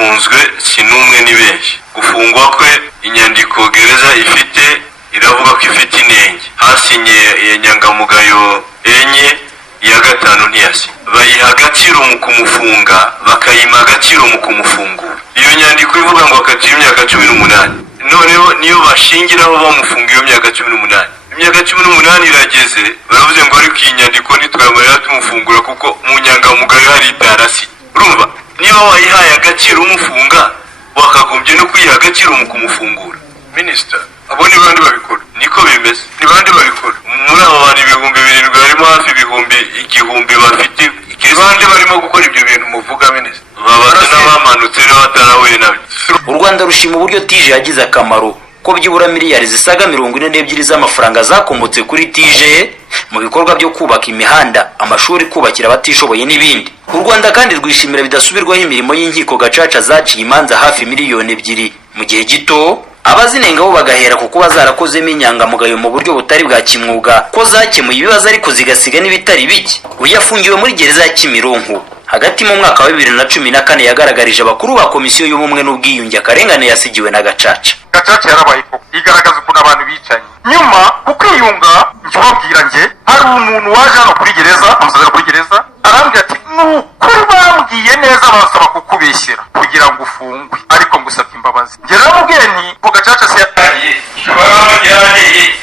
abafunzwe si n'umwe ni benshi. Gufungwa kwe inyandiko gereza ifite iravuga ko ifite inenge. Hasinye inyangamugayo enye, iya gatanu ntiyasinye. Bayiha agaciro mu kumufunga, bakayima agaciro mu kumufungura. Iyo nyandiko ivuga ngo akatiwe imyaka 18. Noneho niyo bashingiraho bamufunga iyo myaka 18. Imyaka 18 irageze, baravuze ngo ariko iyi nyandiko ntitwamarira tumufungura kuko mu nyangamugayo hari itarasi. Urumva, niba wayihaye agaciro umufunga, wakagombye no kuyiha agaciro mu kumufungura. Minister, abo ni bandi babikora? Niko bimeze. Ni bandi babikora? Muri abo bantu 7,000 harimo hafi 1,000 bafite ikizande barimo gukora ibyo bintu muvuga, Minister. Babaza n'abamanutse n'abatarahuye nabyo. U Rwanda rushima uburyo tije yagize akamaro, ko byibura miliyari zisaga 42 z'amafaranga zakombotse kuri tije mu bikorwa byo kubaka imihanda, amashuri, kubakira abatishoboye n'ibindi. U Rwanda kandi rwishimira bidasubirwaho imirimo y'inkiko gacaca zaciye imanza hafi 2 miliyoni mu gihe gito, abazinenga bo bagahera kuko bazarakozemo inyangamugayo mu buryo butari bwa kimwuga, ko zakemuye ibibazo ariko zigasiga n'ibitari bike. Uyafungiwe muri gereza ya Kimironko hagati mu mwaka wa 2014 yagaragarije abakuru ba komisiyo y'ubumwe n'ubwiyunge akarengane yasigiwe na gacaca. Gacaca yarabaye ko igaragaza ukuntu abantu bicanye. Nyuma ukwiyunga njyobwira nge hari umuntu waje hano kuri gereza, amusazira kuri gereza, arambwira ati nukuri bambwiye neza basaba kukubeshyera kugira ngo ufungwe, ariko ngusabye imbabazi. Nge naramubwiye nti ko gacaca se yatariye barabajyanye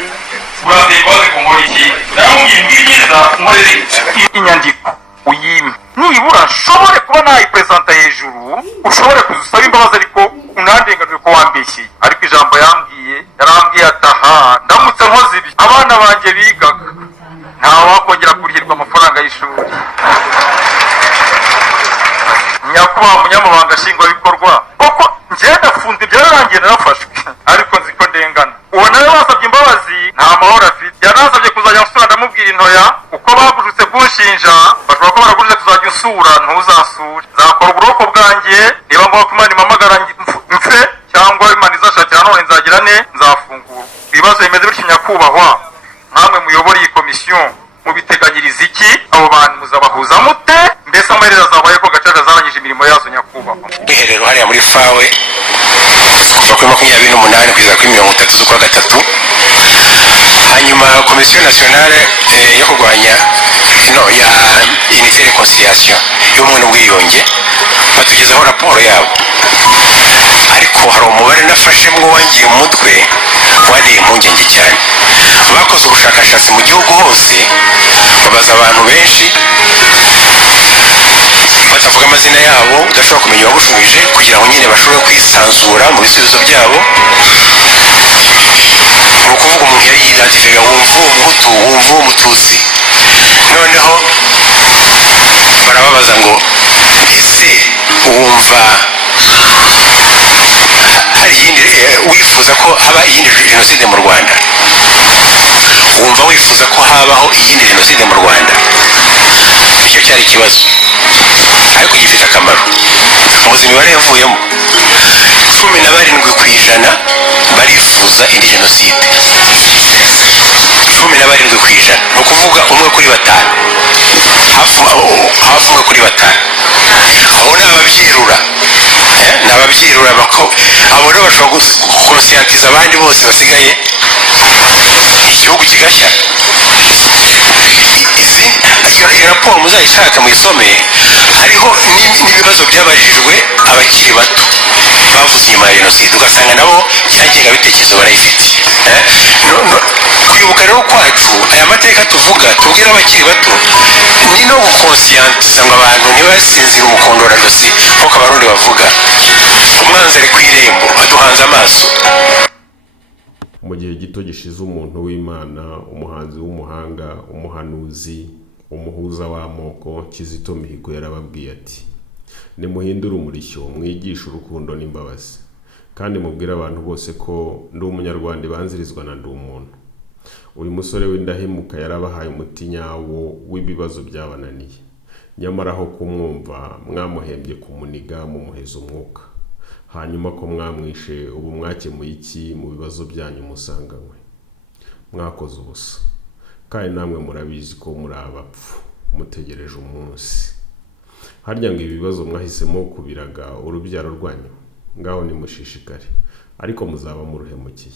uraze baze kumuriki, naramubwiye mbwiriza nkorere inyandiko uyime, nibura nshobore kuba nayipresenta hejuru, ushobore kuzusaba imbabazi ariko unandenganire ko wambeshyeye. Ariko ijambo yarambwiye ataha ndamutse nkoze ibi abana banjye bigaga ntawe wakongera kurihirwa amafaranga y'ishuri. Nyakubahwa umunyamabanga nshingwabikorwa, koko njye ndafunze byararangiye narafashwe, ariko nzi ko ndengana. Uwo nawe wasabye imbabazi nta mahoro afite, yanasabye kuzajya nsura, ndamubwira intoya uko bagujutse kunshinja bashobora ko baragujutse kuzajya usura ntuzasure. Nzakora uburoko bwanjye, niba ngombwa ko Imana impamagara mfe cyangwa Imana izashakira none nzagira ne nzafungura. Ibibazo bimeze bityo nyakubahwa, nkamwe muyobora iyi komisiyo mubiteganyiriza iki? Abo bantu muzabahuza mute? Mbese amaherezo azabaye ko gacaca zarangije imirimo yazo nyakubahwa. Iherero hariya muri fawe kuva kuri 28 kugeza kuri 30 z'ukwa gatatu. Hanyuma komisiyo nationale yo kurwanya ya unité de conciliation y'ubumwe n'ubwiyunge batugezaho raporo yabo, ariko hari umubare nafashemwo wangiye umutwe wari impungenge cyane. Bakoze ubushakashatsi mu gihugu hose, babaza abantu benshi batavuga amazina yabo, udashobora kumenya uwagushubije kugira ngo nyine bashobore kwisanzura mu bisubizo byabo. Ni ukuvuga umuntu yari yidantifega, wumva umuhutu, wumva umututsi. Noneho barababaza ngo mbese wumva hari iyindi wifuza ko haba iyindi jenoside mu Rwanda? Wumva wifuza ko habaho iyindi jenoside mu Rwanda? Icyo cyari ikibazo, ariko gifite akamaro. Muzi imibare yavuyemo, 17% barifuza indi jenoside. 17%, ni ukuvuga 1 kuri 5, hafi 1 kuri 5. Abo ni ababyirura, ni ababyirura abo rero bashobora gukonsiyatiza abandi bose basigaye, igihugu kigashya. Iyo raporo muzayishaka muyisome, hariho n'ibibazo byabajijwe abakiri bato bavuze nyuma ya jenoside, ugasanga nabo cyakinga bitekerezo barayifite. Kwibuka rero kwacu, aya mateka tuvuga tubwira abakiri bato, ni no gukonsiyatiza ngo abantu ntibasinzire umukondora-josi nk'uko abarundi bavuga. Umwanzi ari ku irembo aduhanze amaso. Mu gihe gito gishize umuntu w'Imana, umuhanzi w'umuhanga, umuhanuzi, umuhuza w'amoko Kizito Mihigo yarababwiye ati: nimuhindure umurishyo, mwigisha urukundo n'imbabazi, kandi mubwire abantu bose ko ndi umunyarwanda banzirizwa na ndi umuntu. Uyu musore w'indahemuka yarabahaye umuti nyawo w'ibibazo byabananiye, nyamara aho kumwumva mwamuhembye kumuniga mumuheza umwuka. Hanyuma ko mwamwishe, ubu mwakemuye iki mu bibazo byanyu musanganywe? Mwakoze ubusa, kandi namwe murabizi ko muri abapfu mutegereje umunsi. harya ngo ibibazo mwahisemo kubiraga urubyaro rwanyu, ngaho nimushishikare, ariko muzaba muruhemukiye.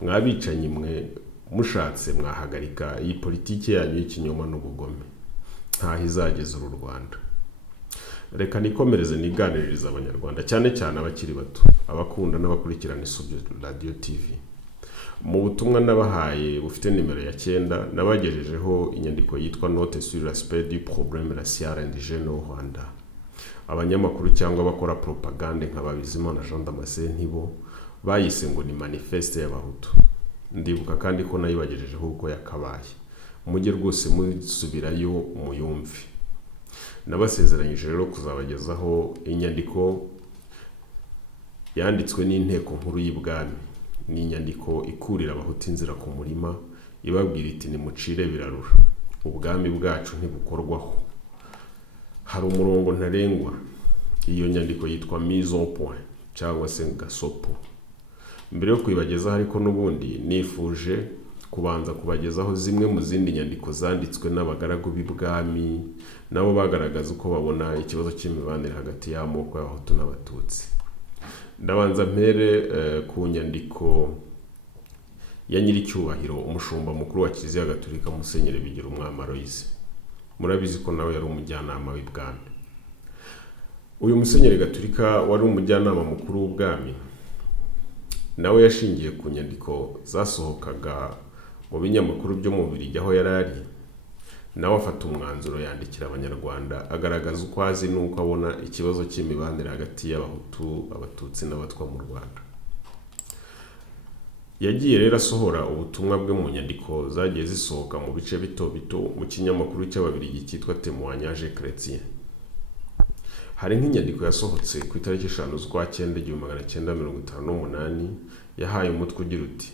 Mwabicanyi mwe, mushatse mwahagarika iyi politiki yanyu y'ikinyoma n'ubugome, ntaho izageza uru Rwanda. Reka nikomereze niganiririza abanyarwanda, cyane cyane abakiri bato, abakunda n'abakurikirana Isugi Radio TV. Mu butumwa nabahaye bufite nimero ya 9 nabagejejeho inyandiko yitwa Note sur l'aspect du problème racial indigène au Rwanda. Abanyamakuru cyangwa bakora propagande nka Babizimana Jean Damascene bo bayise ngo ni manifeste y'abahutu. Ndibuka kandi ko nayibagejejeho uko yakabaye. Mujye rwose musubirayo muyumve. Nabasezeranyije rero kuzabagezaho inyandiko yanditswe n'inteko nkuru y'ibwami. Ni inyandiko ikurira abahutu inzira ku murima, ibabwira iti nimucire birarura, ubwami bwacu ntibukorwaho. Hari umurongo ntarengwa. Iyo nyandiko yitwa mise au point cyangwa se gasopo. Mbere yo kuyibagezaho ariko n'ubundi nifuje kubanza kubagezaho zimwe mu zindi nyandiko zanditswe n'abagaragu b'ibwami, nabo bagaragaza uko babona ikibazo cy'imibanire hagati y'amoko y'abahutu n'abatutsi. Ndabanza mpere ku nyandiko ya Nyiricyubahiro umushumba mukuru wa Kiliziya Gatolika Musenyeri Bigirumwami Aloys. Murabizi ko nawe yari umujyanama w'ibwami. Uyu Musenyeri Gatolika wari umujyanama mukuru w'ubwami, nawe yashingiye ku nyandiko zasohokaga mu binyamakuru byo mu Bubiligi aho yarari. Nawe afata umwanzuro yandikira abanyarwanda agaragaza uko azi n'uko abona ikibazo cy'imibanire hagati y'abahutu, abatutsi n'abatwa mu Rwanda. Yagiye rero asohora ubutumwa bwe mu nyandiko zagiye zisohoka mu bice bito bito mu kinyamakuru cy'Ababiligi cyitwa Témoignage chrétien. Hari nk'inyandiko yasohotse ku itariki 5 z'ukwa 9 1958 yahaye umutwe ugira uti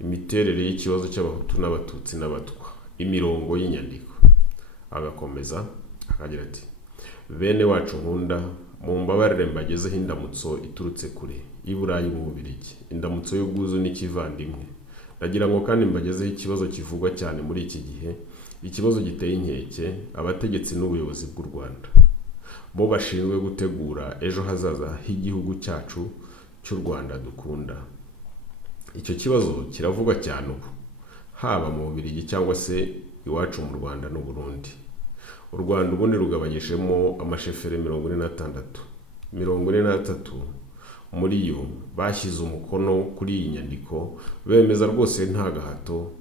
imiterere y'ikibazo cy'abahutu n'abatutsi n'abatwa, imirongo y'inyandiko. Agakomeza akagira ati bene wacu nkunda, mumbabarire mbagezeho indamutso iturutse kure i Burayi mu Bubiligi, indamutso y'ubwuzu n'ikivandimwe. Ndagira ngo kandi mbagezeho ikibazo kivugwa cyane muri iki gihe, ikibazo giteye inkeke abategetsi n'ubuyobozi bw'u Rwanda, bo bashinzwe gutegura ejo hazaza h'igihugu cyacu cy'u Rwanda dukunda. Icyo kibazo kiravugwa cyane ubu, haba mu Bubiligi cyangwa se iwacu mu Rwanda n'u Burundi. U Rwanda ubundi rugabanyishemo amashefere 43 muri yo bashyize umukono kuri iyi nyandiko, bemeza rwose nta gahato,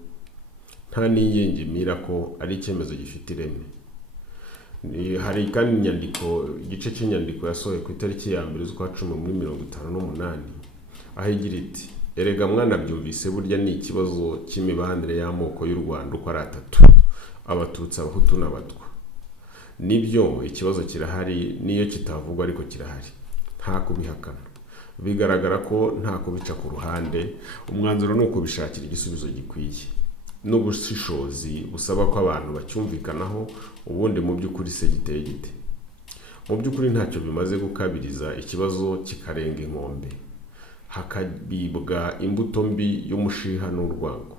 nta n'ingingimira ko ari icyemezo gifite ireme. Hari kandi inyandiko, igice cy'inyandiko yasohoye ku itariki ya 1 z'ukwa 10 muri 1958 aho igira iti erega mwana byumvise burya ni ikibazo cy'imibanire y'amoko y'u Rwanda uko ari atatu, abatutsi, abahutu n'abatwa. Nibyo ikibazo kirahari, niyo kitavugwa ariko kirahari, nta kubihakana. Bigaragara ko nta kubica ku ruhande, umwanzuro ni ukubishakira igisubizo gikwiye n'ubushishozi busaba ko abantu bacyumvikanaho. Ubundi mu by'ukuri se giteye gite? Mu by'ukuri ntacyo bimaze gukabiriza ikibazo kikarenga inkombe, hakabibwa imbuto mbi y'umushiha n'urwango.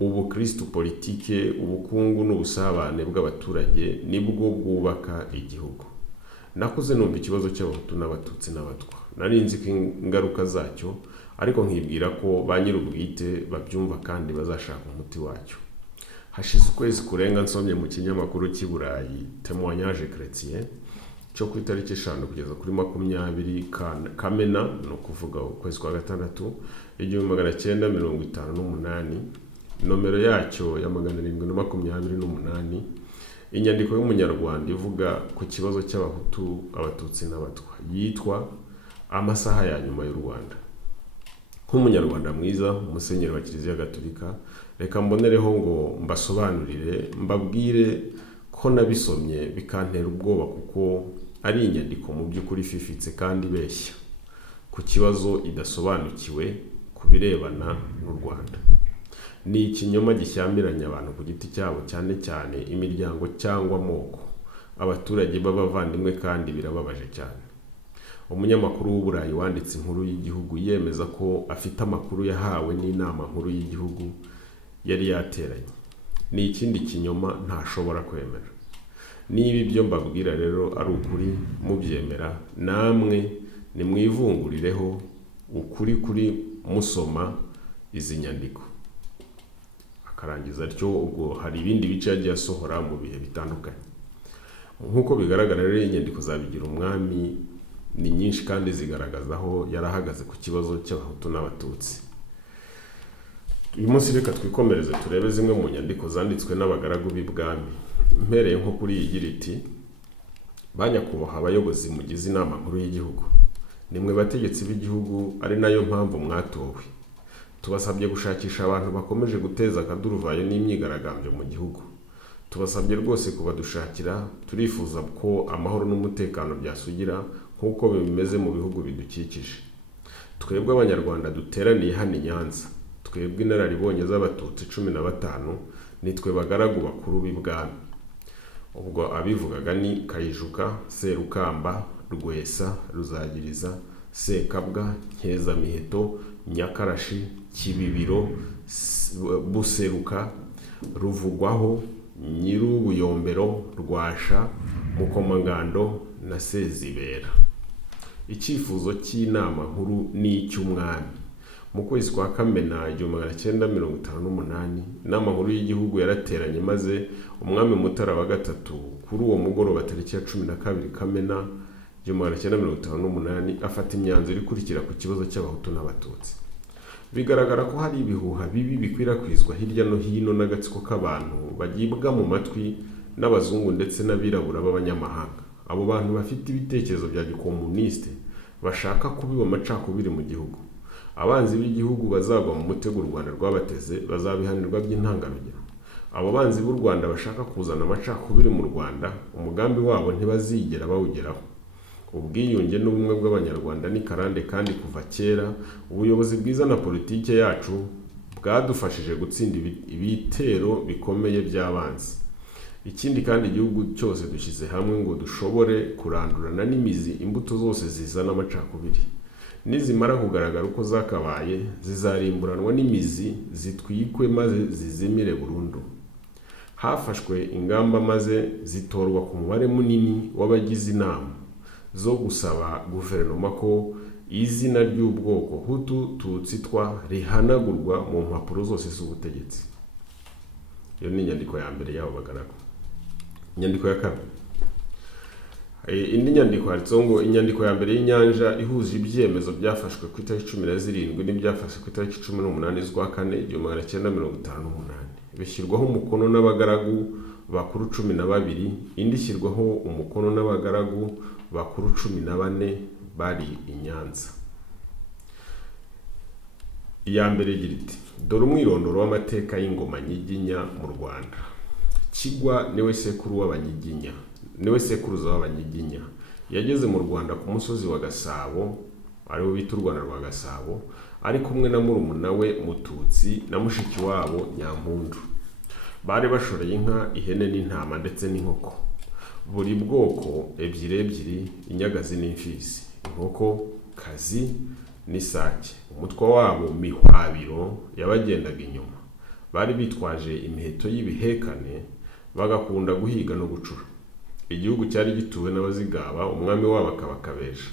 Ubu Kristo politike, ubukungu n'ubusabane bw'abaturage nibwo bwubaka igihugu. Nakuze numva ikibazo cy'abahutu n'abatutsi n'abatwa, nari nzi ko ingaruka zacyo, ariko nkibwira ko ba nyir'ubwite babyumva kandi bazashaka umuti wacyo. Hashize ukwezi kurenga nsomye mu kinyamakuru cy'i Burayi Témoignage chrétien cyo ku itariki 5 kugeza kuri 20 Kamena, no kuvuga ukwezi kwa 6 1958, nomero yacyo ya 728, inyandiko y'umunyarwanda ivuga ku kibazo cy'abahutu, abatutsi n'abatwa, yitwa amasaha ya nyuma y'u Rwanda. Nk'umunyarwanda mwiza, Musenyeri wa Kiliziya Gatolika, reka mbonereho ngo mbasobanurire, mbabwire ko nabisomye bikantera ubwoba, kuko ari inyandiko mu by'ukuri ififitse kandi beshya ku kibazo idasobanukiwe ku birebana n'u Rwanda. Ni ikinyoma gishyamiranya abantu ku giti cyabo, cyane cyane imiryango cyangwa amoko, abaturage b'abavandimwe, kandi birababaje cyane. Umunyamakuru w'Uburayi wanditse inkuru y'igihugu yemeza ko afite amakuru yahawe n'inama nkuru y'igihugu yari yateranye. Ni ikindi kinyoma ntashobora kwemera. niba ibyo mbabwira rero ari ukuri mubyemera, namwe nimwivungurireho ukuri kuri musoma izi nyandiko. Akarangiza atyo, ubwo hari ibindi bice yagiye asohora mu bihe bitandukanye. Nk'uko bigaragara rero inyandiko za Bigirumwami ni nyinshi kandi zigaragaza aho yarahagaze ku kibazo cy'abahutu n'abatutsi. Uyu munsi reka twikomereze turebe zimwe mu nyandiko zanditswe n'abagaragu b'ibwami. Mpereye nko kuri iyi igira iti: Banyakubahwa abayobozi mugize inama nkuru y'igihugu, nimwe bategetsi b'igihugu, ari nayo mpamvu mwatowe. Tubasabye gushakisha abantu bakomeje guteza akaduruvayo n'imyigaragambyo mu gihugu. Tubasabye rwose kubadushakira, turifuza ko amahoro n'umutekano byasugira nk'uko bimeze mu bihugu bidukikije. Twebwe abanyarwanda duteraniye hano i Nyanza, twebwe inararibonye z'abatutsi 15, nitwe bagaragu bakuru b'ibwami. Ubwo abivugaga ni Kayijuka, Serukamba, Rwesa, Ruzagiriza, Sekabwa, Nkezamiheto, Nyakarashi, Kibibiro, Buseruka, Ruvugwaho, Nyirubuyombero, Rwasha, Mukomangando na Sezibera. Icyifuzo cy'inama nkuru ni icy'umwami. Mu kwezi kwa Kamena 1958, inama nkuru y'igihugu yarateranye, maze umwami Mutara wa gatatu kuri uwo mugoroba tariki ya 12 Kamena 1958 afata imyanzuro ikurikira ku kibazo cy'abahutu n'abatutsi. Bigaragara ko hari ibihuha bibi bikwirakwizwa hirya no hino n'agatsiko k'abantu bagibwa mu matwi n'abazungu ndetse n'abirabura b'abanyamahanga. Abo bantu bafite ibitekerezo bya gikomuniste bashaka kubiba amacakubiri mu gihugu. Abanzi b'igihugu bazagwa mu mutego u Rwanda rwabateze bazabihanirwa by'intangarugero. Abo banzi b'u Rwanda bashaka kuzana amacakubiri mu Rwanda, umugambi wabo ntibazigera bawugeraho. Ubwiyunge n'ubumwe bw'abanyarwanda ni karande, kandi kuva kera ubuyobozi bwiza na politike yacu bwadufashije gutsinda ibitero bikomeye by'abanzi. Ikindi kandi igihugu cyose dushyize hamwe ngo dushobore kurandurana n'imizi imbuto zose zizana amacakubiri. Nizimara kugaragara uko zakabaye, zizarimburanwa n'imizi, zitwikwe maze zizimire burundu. Hafashwe ingamba maze zitorwa ku mubare munini w'abagize inama zo gusaba guverinoma ko izina ry'ubwoko Hutu, Tutsi, Twa rihanagurwa mu mpapuro zose z'ubutegetsi. Iyo ni inyandiko ya mbere y'abo bagaragu. Inyandiko ya kabiri. Indi nyandiko handitseho ngo inyandiko ya mbere y'inyanja ihuje ibyemezo byafashwe ku itariki 17 n'ibyafashwe ku itariki 18 z'ukwa kane 1958 bishyirwaho umukono n'abagaragu bakuru 12, indi ishyirwaho umukono n'abagaragu bakuru 14 bari i Nyanza. Iya mbere igira iti: Dore umwirondoro w'amateka y'ingoma Nyiginya mu Rwanda. Kigwa niwe sekuru w'Abanyiginya, niwe sekuruza w'Abanyiginya. Yageze mu Rwanda ku musozi wa Gasabo, ariwo bita u Rwanda rwa Gasabo, ari kumwe na murumuna we Mututsi na mushiki wabo Nyampundu. Bari bashoreye inka, ihene n'intama ndetse n'inkoko. Buri bwoko ebyiri, inyagazi n'imfizi, inkoko kazi n'isake. Umutwe wabo Mihwabiro yabagendaga inyuma. Bari bitwaje imiheto y'ibihekane, bagakunda guhiga no gucura. Igihugu cyari gituwe n'abazigaba, umwami wabo akaba Kabeja.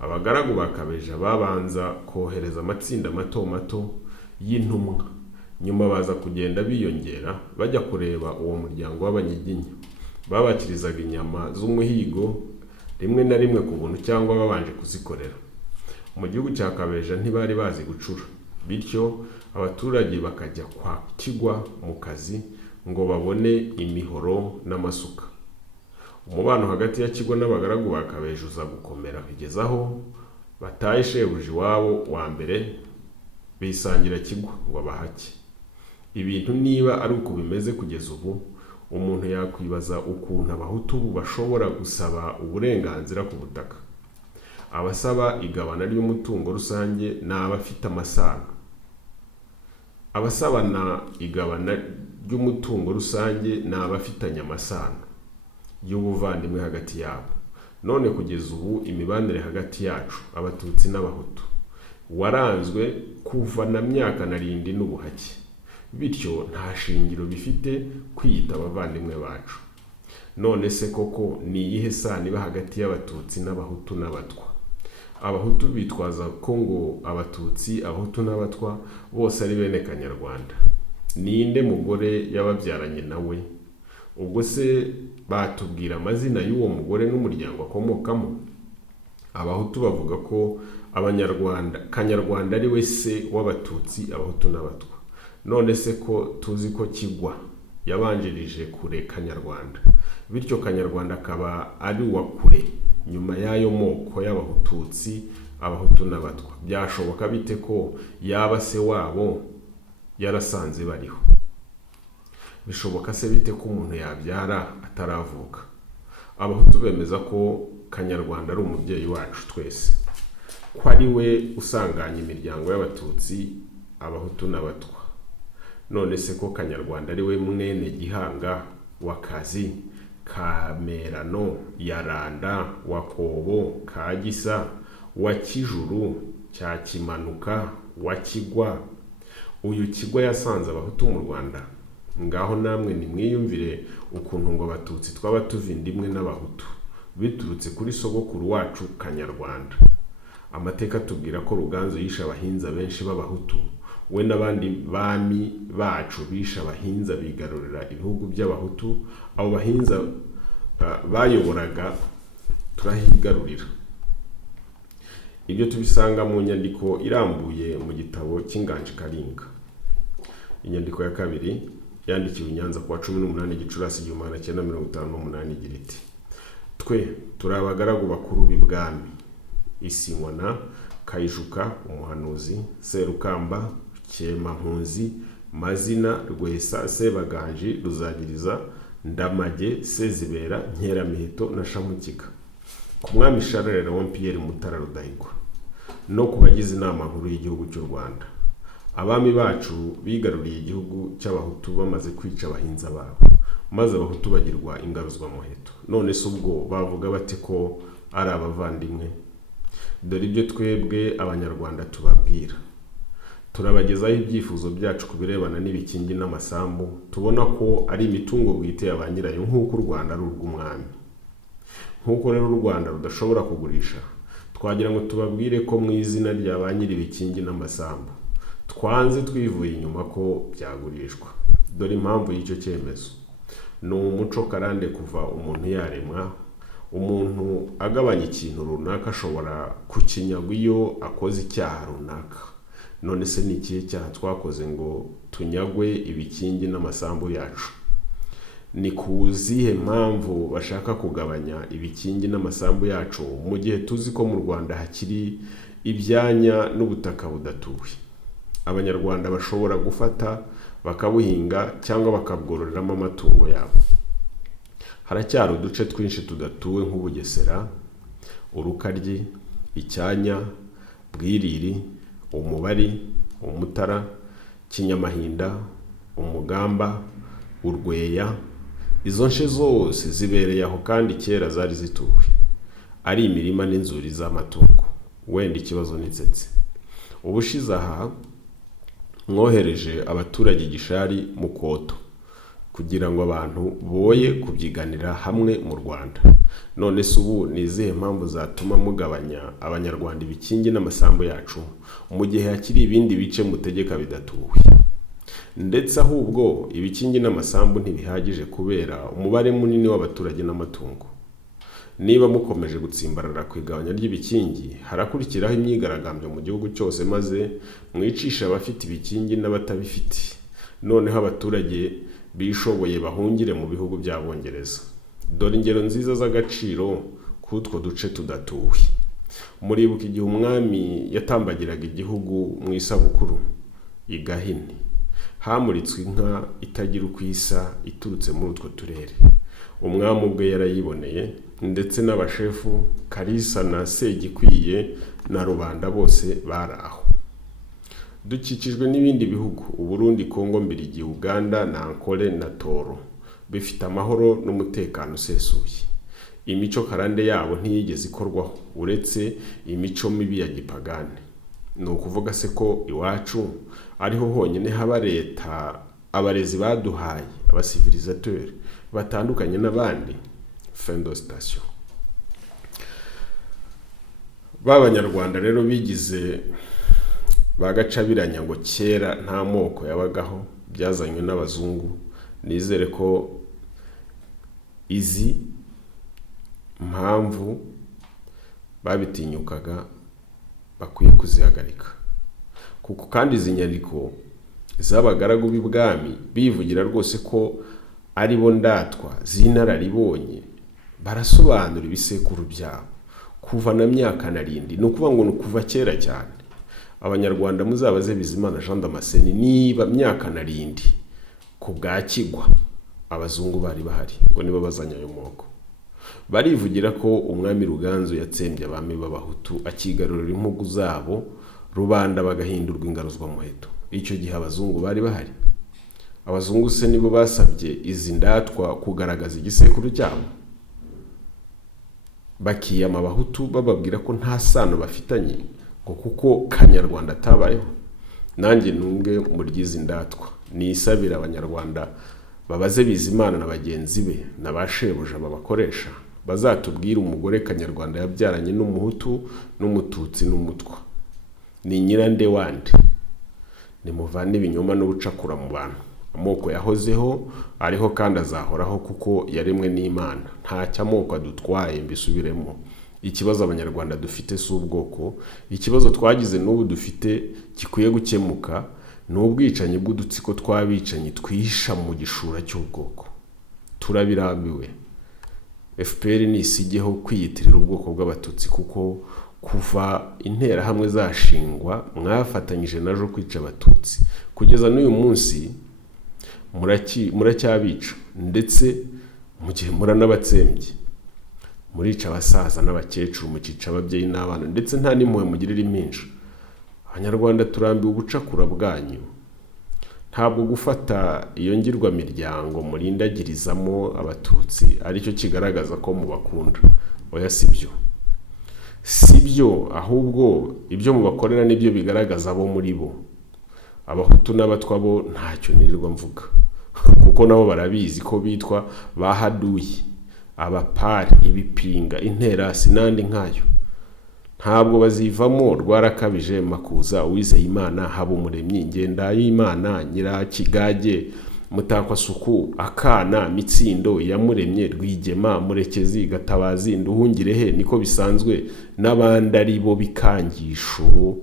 Abagaragu ba Kabeja babanza kohereza amatsinda mato mato y'intumwa, nyuma baza kugenda biyongera bajya kureba uwo muryango w'Abanyiginya. Babakirizaga inyama z'umuhigo rimwe na rimwe ku buntu cyangwa babanje kuzikorera. Mu gihugu cya Kabeja ntibari bazi gucura, bityo abaturage bakajya kwa Kigwa mu kazi ngo babone imihoro n'amasuka. Umubano hagati ya Kigwa n'abagaragu ba Kabeja uza gukomera bigezaho bataye shebuja iwabo wa mbere bisangira Kigwa ngo abahake. Ibintu niba ari uko bimeze kugeza ubu, umuntu yakwibaza ukuntu abahutu bashobora gusaba uburenganzira ku butaka. Abasaba igabana ry'umutungo rusange ni abafite amasano. Abasabana igabana ry'umutungo rusange ni abafitanye amasano y'ubuvandimwe hagati yabo. None kugeza ubu imibanire hagati yacu abatutsi n'abahutu waranzwe kuva na myaka narindi n'ubuhake, bityo nta shingiro bifite kwiyita abavandimwe bacu. none se koko ni iyihe sano iba hagati y'abatutsi n'abahutu n'abatwa? Abahutu bitwaza ko ngo abatutsi, abahutu n'abatwa bose ari bene Kanyarwanda. Ninde mugore yababyaranye nawe? Ubwo se batubwira amazina y'uwo mugore n'umuryango akomokamo? Abahutu bavuga ko Kanyarwanda ari we se w'abatutsi, abahutu n'abatwa. None se ko tuzi ko Kigwa yabanjirije kure Kanyarwanda, bityo Kanyarwanda akaba ari uwa kure nyuma y'ayo moko y'abahututsi, abahutu n'abatwa? Byashoboka bite ko yaba se wabo yarasanze bariho? Bishoboka se bite ko umuntu yabyara ataravuka? Abahutu bemeza ko Kanyarwanda ari umubyeyi wacu twese, ko ari we usanganya imiryango y'abatutsi, abahutu n'abatwa. None se ko Kanyarwanda ari we mwene Gihanga wa Kazi, Kamerano, Yaranda, Wakobo, Kagisa, wa Kijuru, cya Kimanuka, wa Kigwa? Uyu Kigwa yasanze abahutu mu Rwanda? Ngaho namwe nimwiyumvire ukuntu ngo abatutsi twaba tuvinda imwe n'abahutu biturutse kuri sogokuru wacu Kanyarwanda. Amateka tubwira ko Ruganzu yishe abahinza benshi b'abahutu, we n'abandi bami bacu bishe abahinza bigarurira ibihugu by'abahutu. Abo bahinza bayoboraga turahigarurira. Ibyo tubisanga mu nyandiko irambuye mu gitabo cy'Inganji Karinga. Inyandiko ya kabiri yandikiwe i Nyanza kuwa 18 Gicurasi 1958 igira iti: twe turi abagaragu bakuru b'ibwami, isinywa na Kayijuka umuhanuzi, Serukamba, Cyemampunzi, Mazina, Rwesa, Sebaganji, Ruzagiriza, Ndamage, Sezibera, Nkeramiheto na Shamukika, ku mwami Charles Léon Pierre Mutara Rudahigwa, no ku bagize inama nkuru y'igihugu cy'u Rwanda. Abami bacu bigaruriye igihugu cy'abahutu bamaze kwica abahinza babo, maze abahutu bagirwa ingaruzwa muheto. None se ubwo bavuga bate ko ari abavandimwe? Dore ibyo twebwe Abanyarwanda tubabwira. Turabagezaho ibyifuzo byacu ku birebana n'ibikingi n'amasambu, tubona ko ari imitungo bwite ya ba nyirayo, nk'uko u Rwanda ari urw'umwami. Nk'uko rero u Rwanda rudashobora kugurisha, twagira ngo tubabwire ko mu izina rya ba nyiri ibikingi n'amasambu twanze twivuye inyuma ko byagurishwa. Dore impamvu y'icyo cyemezo: ni umuco karande kuva umuntu yaremwa, umuntu agabanya ikintu runaka ashobora kukinyagwa iyo akoze icyaha runaka. None se ni ikihe cyaha twakoze ngo tunyagwe ibikingi n'amasambu yacu? Ni kuzihe mpamvu bashaka kugabanya ibikingi n'amasambu yacu mu gihe tuzi ko mu Rwanda hakiri ibyanya n'ubutaka budatuwe? Abanyarwanda bashobora gufata bakabuhinga cyangwa bakabwororeramo amatungo yabo. Haracyari uduce twinshi tudatuwe nk'Ubugesera, Urukaryi, Icyanya, Bwiriri, Umubari, Umutara, Kinyamahinda, Umugamba, Urweya. Izo nshe zose zibereye aho kandi kera zari zituwe, ari imirima n'inzuri z'amatungo. Wenda ikibazo nitsetse, ubushize aha mwohereje abaturage Gishari mu Koto kugira ngo abantu boye kubyiganira hamwe mu Rwanda. None se ubu ni izihe mpamvu zatuma mugabanya Abanyarwanda ibikingi n'amasambu yacu mu gihe hakiri ibindi bice mutegeka bidatuwe? Ndetse ahubwo ibikingi n'amasambu ntibihagije kubera umubare munini w'abaturage n'amatungo. Niba mukomeje gutsimbarara ku igabanya ry'ibikingi, harakurikiraho imyigaragambyo mu gihugu cyose maze mwicisha abafite ibikingi n'abatabifite. Noneho abaturage bishoboye bahungire mu bihugu by'Abongereza. Dore ingero nziza z'agaciro k'utwo duce tudatuwe. Muribuka igihe umwami yatambagiraga igihugu mu isabukuru i Gahini, hamuritswe inka itagira uko isa iturutse muri utwo turere. Umwami ubwe yarayiboneye, ndetse n'abashefu Kalisa na Segikwiye na rubanda bose baraho. Dukikijwe n'ibindi bihugu: Uburundi, Kongo, Mbiligi, Uganda na Ankole na Toro, bifite amahoro n'umutekano usesuye. Imico karande yabo ntiyigeze ikorwaho uretse imico mibi ya gipagane. Ni ukuvuga se ko iwacu ariho honyine haba leta abarezi baduhaye, abasivilizateur batandukanye n'abandi. Fin de station. B'Abanyarwanda rero bigize bagacabiranya ngo kera nta moko yabagaho, byazanywe n'abazungu. Nizere ko izi mpamvu babitinyukaga bakwiye kuzihagarika, kuko kandi izi nyandiko z'abagaragu b'ibwami bivugira rwose ko ari bo ndatwa z'inararibonye, barasobanura ibisekuru byabo kuva na myaka narindi. Ni ukuvuga ngo ni kuva kera cyane. Abanyarwanda muzabaze Bizimana Jean Damascene niba myaka narindi ku bwa Kigwa abazungu bari bahari ngo nibo bazanya ayo moko. Barivugira ko umwami Ruganzu yatsembye abami b'abahutu akigarurira impugu zabo, rubanda bagahindurwa ingaruzwa muheto. Icyo gihe abazungu bari bahari. Abazungu se nibo basabye izi ndatwa kugaragaza igisekuru cyabo, bakiyama abahutu bababwira ko nta sano bafitanye, ngo kuko Kanyarwanda atabayeho. Nanjye nunge muri izi ndatwa nisabira Abanyarwanda babaze Bizimana na bagenzi be n'abashebuja babakoresha, bazatubwira umugore Kanyarwanda yabyaranye n'umuhutu n'umututsi n'umutwa ni nyirande wande. Nimuvane ibinyoma n'ubucakura mu bantu. Amoko yahozeho ariho kandi azahoraho kuko yaremwe n'Imana. Nta cyamoko adutwaye mbisubiremo. Ikibazo Abanyarwanda dufite si ubwoko. Ikibazo twagize n'ubu dufite gikwiye gukemuka ni ubwicanyi bw'udutsiko twabicanyi twihisha mu gishura cy'ubwoko. Turabirambiwe. FPR nisigeho kwiyitirira ubwoko bw'abatutsi, kuko kuva intera hamwe zashingwa mwafatanyije najo kwica abatutsi. Kugeza n'uyu munsi muracyabica, ndetse mu gihe muranabatsembye. Murica abasaza n'abakecuru, mukica ababyeyi n'abana, ndetse nta n'impuhwe mugirira impinja. Abanyarwanda turambiwe ubucakura bwanyu. Ntabwo gufata iyo ngirwamiryango murindagirizamo abatutsi aricyo kigaragaza ko mubakunda. Oya sibyo. Sibyo, ahubwo ibyo mubakorera nibyo bigaragaza abo muri bo. Abahutu n'abatwa bo ntacyo nirirwa mvuga, kuko nabo barabizi ko bitwa bahaduye, abapari, ibipinga, interasi n'andi nkayo. Ntabwo bazivamo rwarakabije Makuza, Uwizeyimana, Habumuremyi, Ngendahimana, Nyirakigage, Mutakwasuku, Akana, Mitsindo, Iyamuremye, Rwigema, Murekezi, Gatabazi, Nduhungirehe, niko bisanzwe, n'abandi ari bo bikangisho.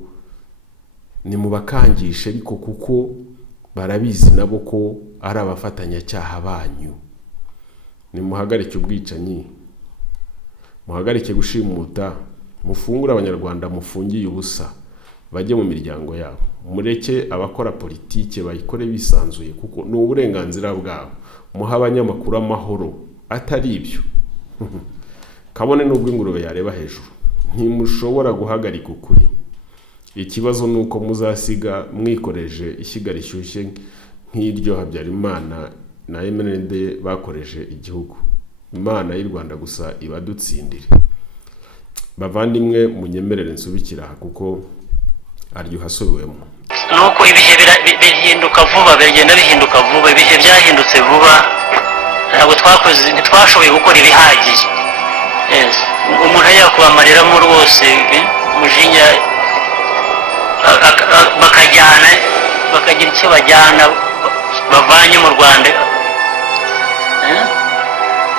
Ni mu bakangisha ariko kuko barabizi nabo ko ari abafatanyacyaha banyu. Nimuhagarike ubwicanyi, muhagarike gushimuta, mufungure Abanyarwanda mufungiye ubusa bajye mu miryango yabo. Mureke abakora politike bayikore bisanzuye kuko ni uburenganzira bwabo. Muha abanyamakuru amahoro, atari ibyo. Kabone n'ubwo ingurube yareba hejuru, ntimushobora guhagarika ukuri. Ikibazo nuko muzasiga mwikoreje ishyiga rishyushye nk'iryo Habyarimana na MND bakoreje igihugu. Imana y'u Rwanda gusa ibadutsindire. Bavandimwe munyemerere nsubikira kuko aryo hasubiwemo. Nuko ibihe bihinduka vuba, bigenda bihinduka vuba. Ibihe byahindutse vuba, ntabwo ntitwashoboye gukora ibihagije. Umuntu yakubamareramo rwose umujinya, bakajyana bakagira icyo bajyana bavanye mu Rwanda.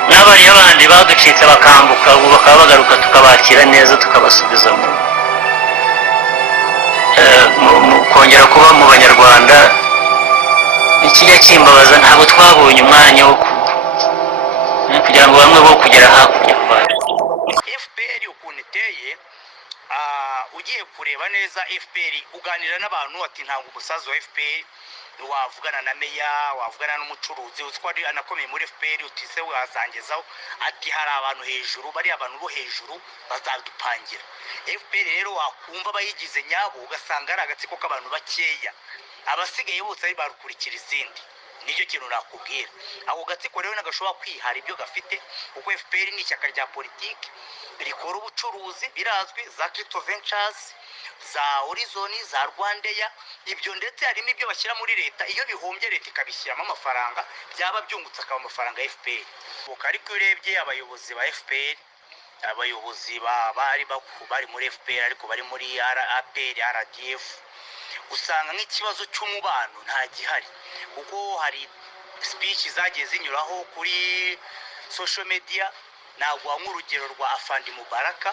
N'abariya bandi baducitse bakambuka, ubu bakaba bagaruka tukabakira neza, tukabasubiza mu kongera kuba mu Banyarwanda. Ikijya kimbabaza, ntabwo twabonye umwanya wo kugira ngo bamwe bo kugera hakurya. FPR ukuntu iteye, ugiye kureba neza FPR, uganira n'abantu ati ntabwo umusaza wa FPR wavugana na meya, wavugana n'umucuruzi uziko ari anakomeye muri FPR, utise wazangezaho ati hari abantu hejuru, bari abantu bo hejuru bazadupangira. FPR rero wakumva bayigize nyabo ugasanga ari agatsiko k'abantu bakeya, abasigaye bose ari barukurikira izindi. nicyo kintu nakubwira. Ako gatsiko rero nagashobora kwihara ibyo gafite, kuko FPR ni ishyaka rya politiki rikora ubucuruzi birazwi, za Crypto Ventures, za Horizon, za Rwandeya, ibyo ndetse harimo ibyo bashyira muri leta, iyo bihombye leta ikabishyiramo amafaranga, byaba byungutse akaba amafaranga ya FPR. Ariko iyo urebye abayobozi ba FPR, abayobozi bari muri FPR ariko bari muri APR, RDF, usanga nk'ikibazo cy'umubano nta gihari, kuko hari speech zagiye zinyuraho kuri social media. Nagwa nk'urugero rwa Afandi Mubaraka,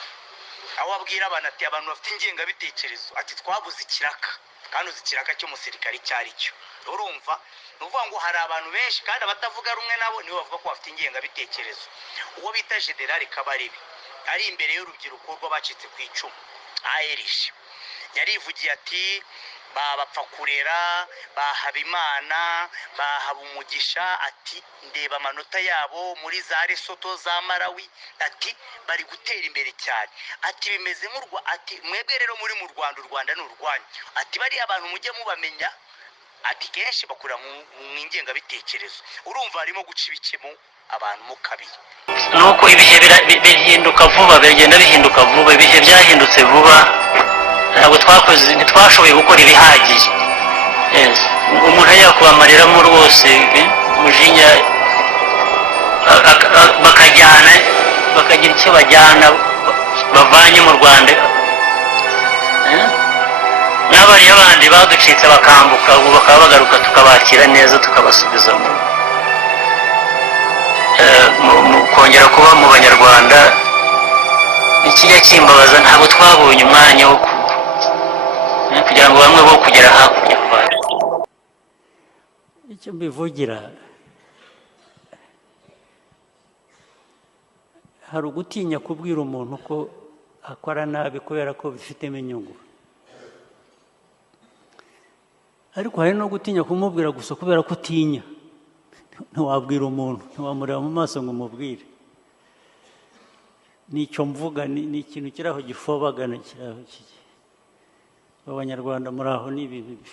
aho abwira abantu ati abantu bafite ingengabitekerezo, ati twabuze ikiraka, kandi uzi ikiraka cy'umusirikare cyari cyo. Urumva nuvuga ngo hari abantu benshi kandi abatavuga rumwe nabo nibo bavuga ko bafite ingengabitekerezo. Uwo bita General Kabarebe ari imbere y'urubyiruko rw'abacitse ku icumu ARG, yarivugiye ati bapfa kurera, bahaba Imana, bahaba umugisha, ati ndeba amanota yabo muri za Lesotho, za Malawi, ati bari gutera imbere cyane, ati bimeze nk'urwa, ati mwebwe rero muri mu Rwanda, u Rwanda ni urwanyu, ati bari abantu mujye mubamenya, ati kenshi bakura mu ingengabitekerezo. Urumva harimo guca ibikemo abantu mu kabiri. Nuko ibihe bihinduka vuba, bigenda bihinduka vuba, ibihe byahindutse vuba, ntabwo ntitwashoboye gukora ibihagije. Umuntu yakubamariramo rwose umujinya, bakajyana bakagira icyo bajyana bavanye mu Rwanda, n'abariya bandi baducitse bakambuka, ubu bakaba bagaruka tukabakira neza, tukabasubiza kongera kuba mu Banyarwanda. Ikijya kimbabaza, ntabwo twabonye umwanya wo kugira ngo bamwe bo kugera hakurya. Icyo mbivugira, hari ugutinya kubwira umuntu ko akora nabi kubera ko bifitemo inyungu, ariko hari no gutinya kumubwira gusa kubera ko utinya. Ntiwabwira umuntu, ntiwamureba mu maso ngo umubwire. Nicyo mvuga, ni ikintu kiri aho gifobagana, kiri aho kiri. Abanyarwanda muri aho ni ibintu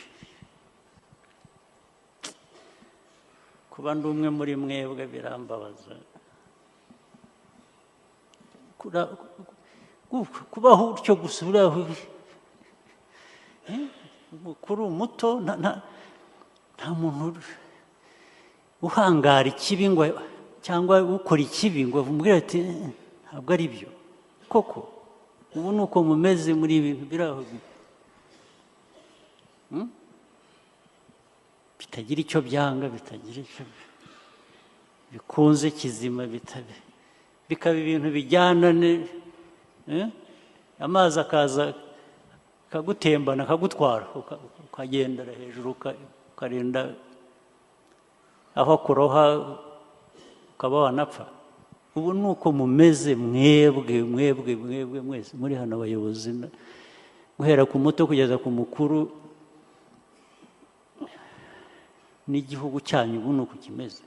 kuba ndi umwe muri mwebwe birambabaza. Kubaho utyo gusa uraho, kuri umuto, nta muntu uhangara ikibi ngo cyangwa ukora ikibi ngo umubwire ati ntabwo ari byo koko. Ubu ni uko mumeze muri ibintu biraho bitagira icyo byanga, bitagira icyo bikunze kizima, bikaba ibintu bijyana, amazi akaza akagutembana akagutwara, ukagendera hejuru, ukarinda aho kuroha ukaba wanapfa. Ubu ni uko mumeze mwebwe mwese muri hano, abayobozi guhera ku muto kugeza ku mukuru, n'igihugu cyanyu ubu ni uko kimeze.